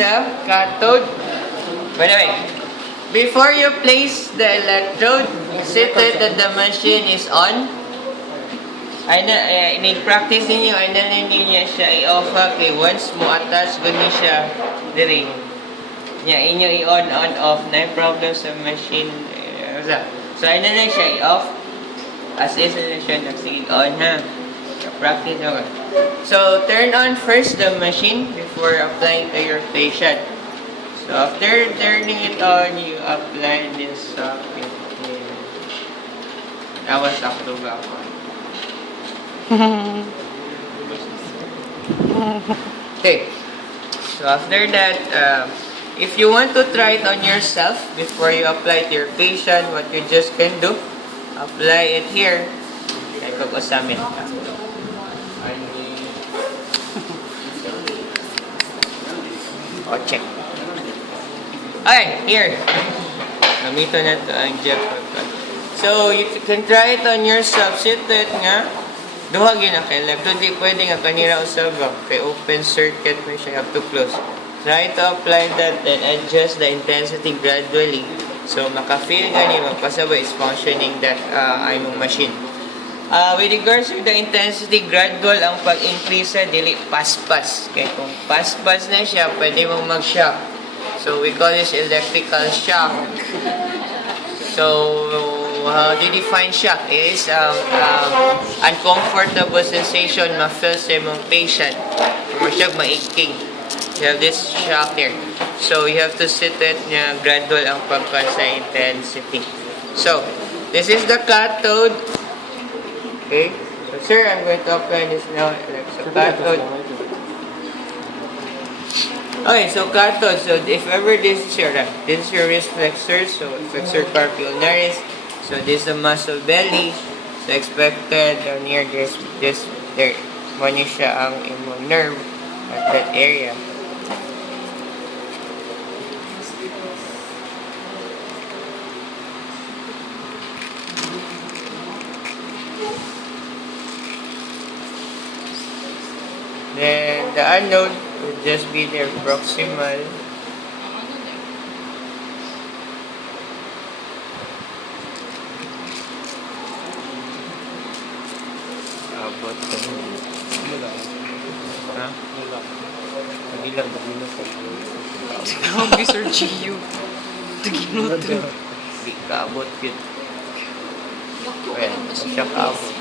the cathode. By the way, before you place the electrode, sit it that the machine is on. In-practice ninyo, ay na ninyo siya i-off kay once mo attach gani siya diri. Nya inyo i-on off na problem sa machine. So ay na siya i-off. As is na siya nagsige on ha. Practice ako. So turn on first the machine before applying to your patient. So after turning it on, you apply this socket here. That was October. Okay. So after that, if you want to try it on yourself before you apply to your patient, what you just can do, apply it here. Ay pag-usamin. Check. Ay, here. Gamito na ito ang gel. So, you can try it on yourself. Sit it nga. Duha yun ang left. Hindi pwede nga kanina usab. Kay open circuit mo siya. You have to close. Try to apply that and adjust the intensity gradually. So, maka-feel gani magpasabay is functioning that imong machine. With regards to the intensity, gradual ang pag-increase sa dili pas-pas. Okay, kung pas-pas na siya, pwede mong mag-shock. So, we call this electrical shock. So, how do you define shock? It is uncomfortable sensation ma-feel sa imong patient. Kung siya maiking. You have this shock here. So, you have to sit it na gradual ang pagpas sa intensity. So, this is the cathode. Okay, so sir, I'm going to apply this now. So cathode. Okay, so cathode. So if ever this is your wrist flexor, so flexor carpi ulnaris. So this is the muscle belly. So expected near this there. Muna siya ang imong nerve at that area. Then the anode would just be their proximal. Abot ka ha? Nagilang. Grabe, Sir Gio. Taginot. Hindi ka abot yun. Well, siya ka abot.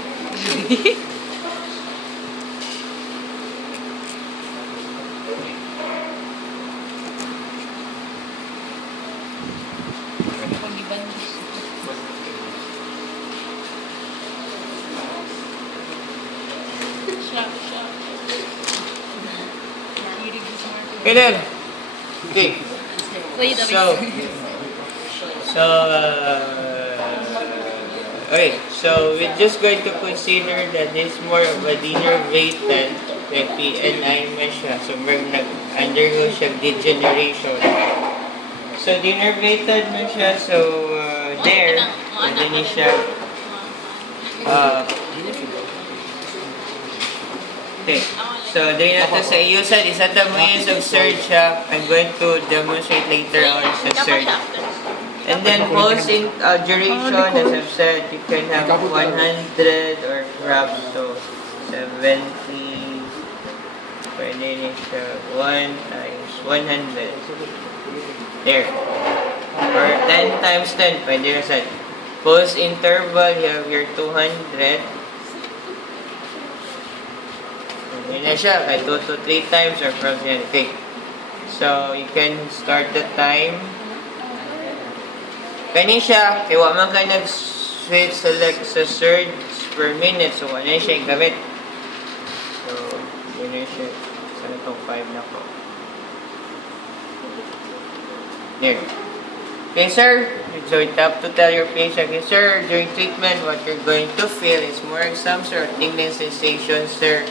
Okay then. Okay. So we're just going to consider that this is more of a denervated like PNI mesh. So we're undergo siya degeneration. So denervated na siya. So there, hindi siya okay. So, doon natin sa iusan, isa ta mo yung surge siya. I'm going to demonstrate later on sa surge. And then, pulse in duration, as I've said, you can have 100 or perhaps so 70. Pwede rin siya 1 times 100. There. Or 10 times 10, pwede rin sa pulse interval, you have your 200. Yun na siya, kaya 2 to 3 times or from yan. Okay. So, you can start the time. Kani siya, kaya wala man ka nag-switch select sa surge per minute. So, wala na siya yung gamit. So, yun na siya. Sana itong 5 na ko. There. Okay, sir. So, you have to tell your patient, okay, sir, during treatment, what you're going to feel is more some sort of tingling sensation, sir.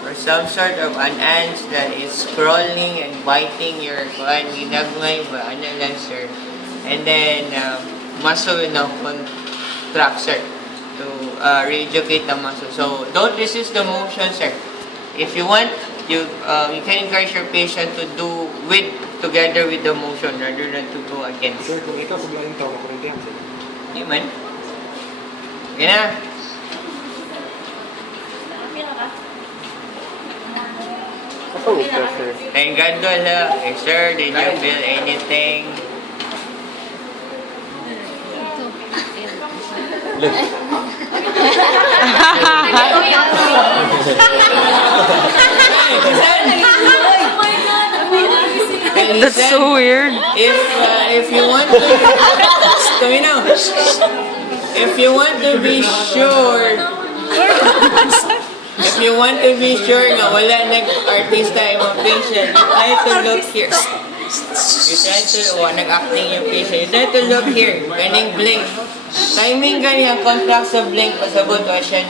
Or some sort of an ant that is crawling and biting your ginagmay ba ano lang sir. And then muscle na contract sir to reeducate the muscle. So don't resist the motion sir. If you want, you can encourage your patient to do with together with the motion rather than to go against. Sir, kung ikaw paglaing tao, makurintihan sir. Hindi man. Okay na. Kapag ito, sir. Thank God doon ha. Eh, sir, did you feel anything? That's so weird. If you want to, come now. If you want to be sure, if you want to be sure nga wala nag-artista yung patient, you try to look here. You try to, nag-acting yung patient. You try to look here. Kaning blink. Timing ganyan, contract sa blink, pasabot wa siya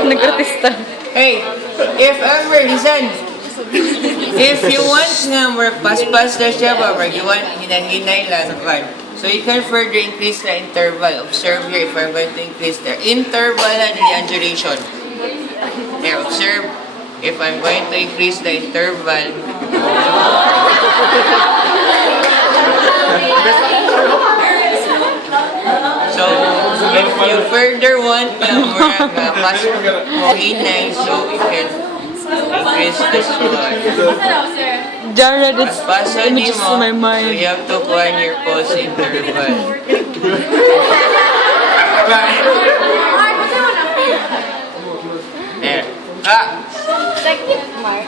Nag-artista. Hey, if ever, listen. If you want nga more pas-pas na siya ba, you want hinahinay lang, fine. So you can further increase the interval. Observe here if I'm going to increase the interval and the duration. There, observe if I'm going to increase the interval. So, if you further want na more mas hinay, so you can increase this one. Jared, it's Pasa images mo, in my so mind. you have to find your pulse interval. There. Ah!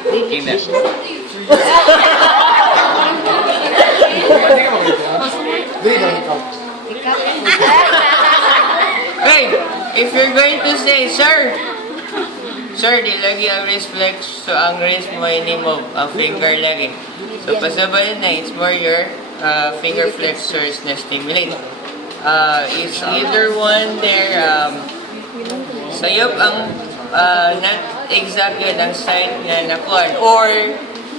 Okay na. Hey! If you're going to say, Sir! Sir, di lagi ang wrist flex, so ang wrist mo mo, ang finger lagi. So pasabay na, it's more your finger flexors na stimulate. It's either one there, sayop ang not exactly ang side na nakuhan, or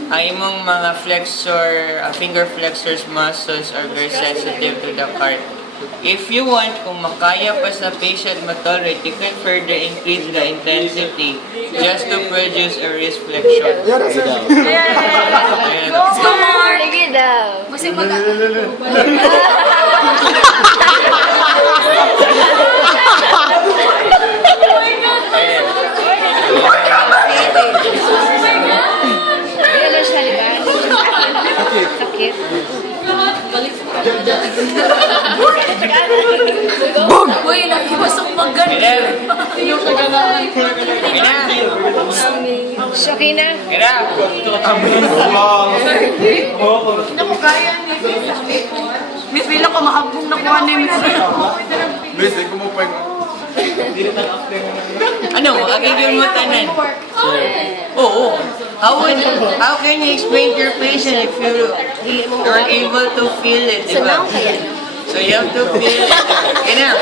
ang imong mga flexor, finger flexors muscles are very sensitive to the heart. If you want, kung makaya pa sa patient ma-tolerate, you can further increase the intensity just to produce a wrist flexion. Ayan. Sige daw. Ayan. Ano siya, di ba? Sakit. Uy, nag-iwasok pag Ayan. Okay na? Kira. Naku, kaya ni Miss Vila ko mahabong nakuha ni Miss. Miss, di ko mo pa Ano, agiging mo tanan? Oo. How can you explain to your patient if you're able to feel it, di ba? So you have to feel it. Okay na.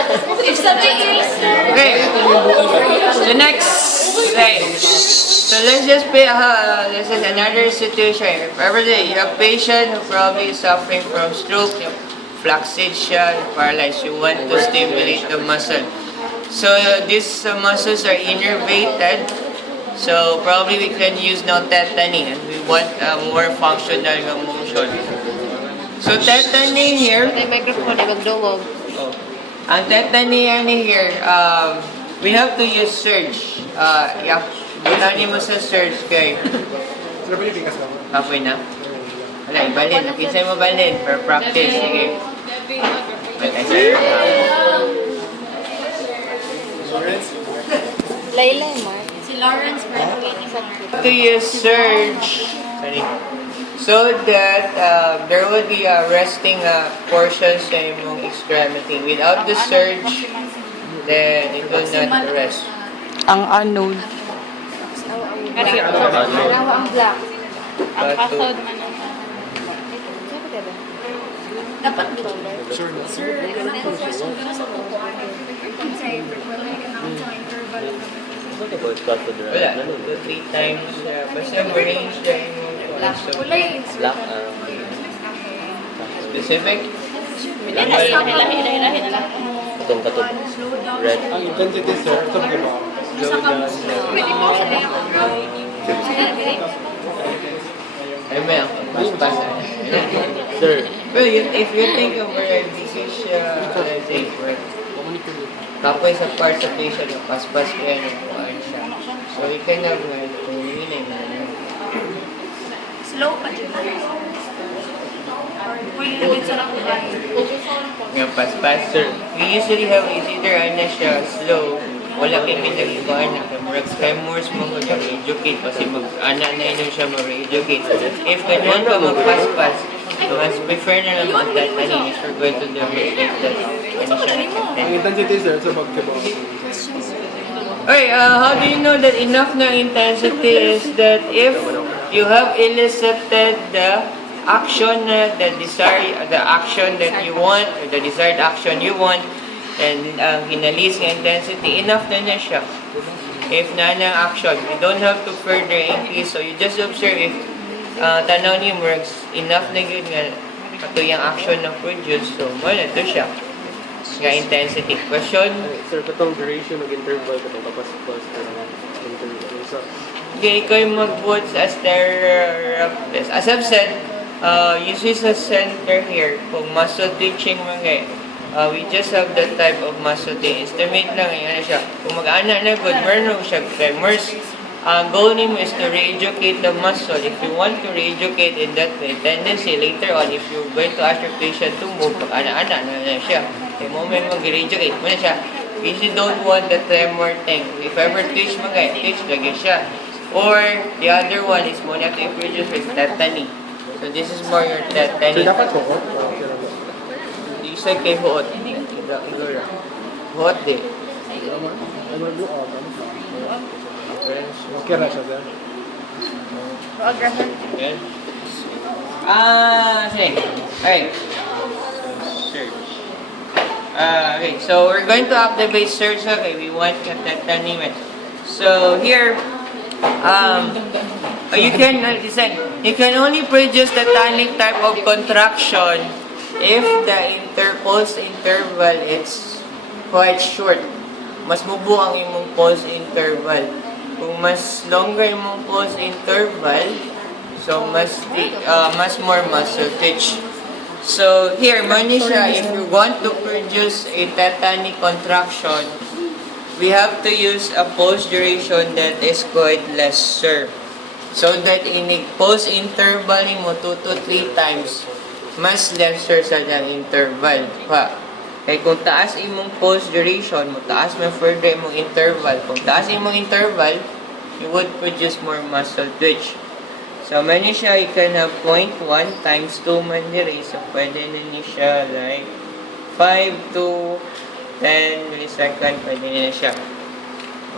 If something is... Okay. The next. Okay. So let's just pay, this is another situation. If ever you have a patient who probably is suffering from stroke, flaccid siya, paralyzed, you want to stimulate the muscle. So these muscles are innervated. So probably we can use now tetany, and we want a more functional motion. So tetany here, May microphone, magdungog. ang tetany here, we have to use surge. Yeah, bilani mo sa surge kay. Sir, ba yung bigas naman? Kapoy na. Wala, ibalin. Nakisay mo balin for practice. Sige. Wala, sa'yo. Laylay, Mark. Si Lawrence, To use surge. Sorry. So that there would be a resting portion sa imong extremity. Without the surge, then it will not rest. Ang anode. Nawa ang black. But to- dapat dito. Sure na. Sir, ganito sa tutuan. Say, wala ka na sa interval. wala. 2-3 times. Basta range siya imong so, Wala yung specific. Red. Ang intensity, sir, ito ba? Pwede mo siya Ano ba yung paspas? Sir. Well, if you think of it, this is, let's say, kapoy sa part sa patient, yung paspas ko yan, yung kuhaan siya. So, you can have, kung hinay mo na. Slow pa dyan. Pwede na din sa lakukan. Yung paspas, sir. We usually have is either ano siya, slow, wala kayo pinag-ibaan na tremors mo ko niya, educate kasi ana na yun siya ma-educate. If ganyan ka magpaspas, so mas prefer na naman that ano is we're going to demonstrate that ano siya. Ang intensity, sir, sa basketball. Okay, how do you know that enough na intensity is that if you have elicited the action, the action that you want, or the desired action you want, and hinalis ng intensity, enough na na siya. If na ng action, you don't have to further increase, so you just observe if tanaw niyo works, enough na yun nga ito yung action na produce, so wala ito siya. Nga intensity. Question? Sir, katong duration ng interval, katong kapasipas, interval, sa Okay, ikaw yung mag-vote as therapist. As I've said, usually sa center here, kung muscle twitching mga we just have that type of muscle twitching. Estimate lang, ano siya. Kung mag-ana na good, meron siya tremors. Goal nimo is to re-educate the muscle. If you want to re-educate in that way, tendency later on, if you're going to ask your patient to move, pag-ana-ana na siya. The moment mag-re-educate mo na siya, you usually don't want the tremor thing. If ever twitch mga, twitch lagi siya. Or, the other one is mo na to introduce with tetany. So, this is more your tetany. So, dapat ko, Di isa kay huot. Igora. Huot din. okay na siya, sir. Yan. Sige. Okay. Search. Okay, so we're going to activate search. Okay, we want tetany. So, here, you can listen. You can only produce tetanic type of contraction if the pulse interval is quite short. Mas mubo ang imong pulse interval. Kung mas longer imong pulse interval, so mas more muscle twitch. So here, mani siya, if you want to produce a tetanic contraction, we have to use a pulse duration that is quite lesser. So that in a pulse interval mo 2 to 3 times, mas lesser sa yung interval pa. Kaya kung taas imong pulse duration mo, taas mo further imong interval. Kung taas imong interval, you would produce more muscle twitch. So, mani siya, you can have 0.1 times 2 man diri. So, pwede na niya siya like 5 to 10 millisecond, pwede na siya.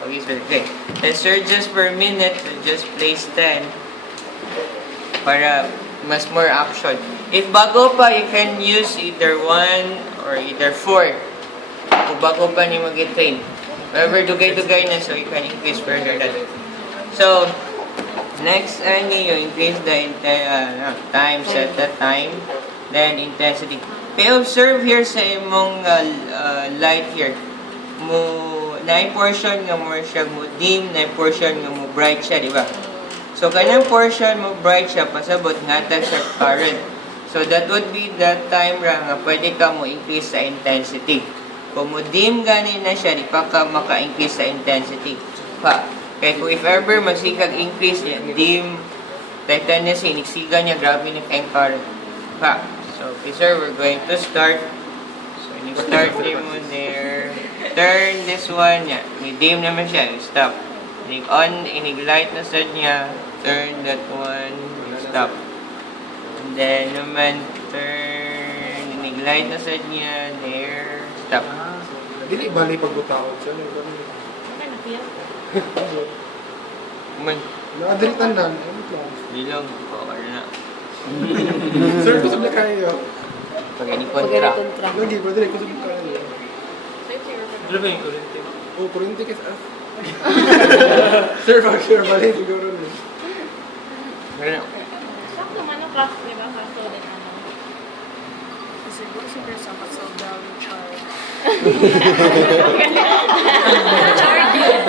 Okay. The surges per minute, so just place 10 para mas more action. If bago pa, you can use either 1 or either 4. Kung bago pa niyo mag-train. However, dugay-dugay na, so you can increase further that. So, next, you increase the time, set the time, then intensity. Kaya observe here sa imong light here. Na portion nga mo siya mo dim, na portion nga mo bright siya, di ba? So, kanyang portion mo bright siya, pasabot nga ta siya current. So, that would be that time nga pwede ka mo increase sa intensity. Kung mo dim ganin na siya, di pa ka maka-increase sa intensity. Pa. Kaya kung if ever magsikag increase niya, dim, tendency, nagsiga niya, grabe na kayong current. Pa. So, okay sir, we're going to start. So, start dim mo there. Turn this one, yeah. May dim naman siya, stop. On, inig-light na sad niya, turn that one, stop. And then naman, turn, inig-light na sad niya, there, stop. Dili bali pagbutawag siya. Man, Nakadiri tanan. bilang, okay na. Sir, kusog na kayo. Pag ini kontra. Lagi, brother, kusog na kayo. Ano ba yung kurente? Oh, kurente kasi. Sir, pag sure, bali, siguro na. Ano? Sakto man ang class, di ba? Kaso din ano. Siguro sa muscle down chart. Chart yun.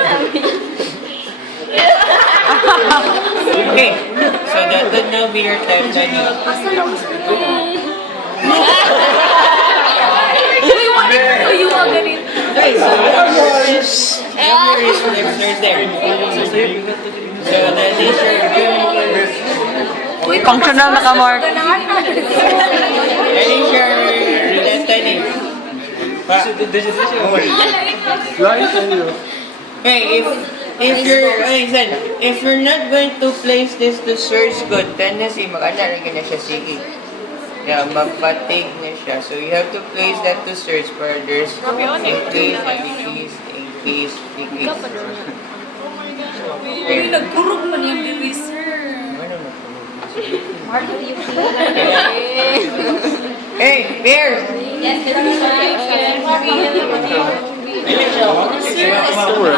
Okay, so that would now be your time, Tani. You are ganito. Okay, so you have your wrist flexors there. So that is your Functional na ka, Mark. that is your left Tani. Okay, if you're not going to place this to source good, tendency mag-ana rin na siya sige. Yeah, mapatig na siya. So you have to place that to search for there's increase, decrease. Uy, nagkurog man yung baby, sir. Mark, do you feel that? Hey, Bear!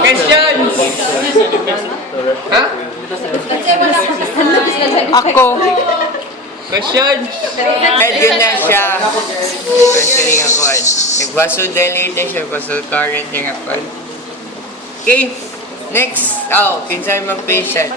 Questions! Ha? Ako. Questions? Medyo na siya. Questioning ako. Nag-basal delete na siya, basal current na nga pa. Okay, next. Kinsay mag-patient.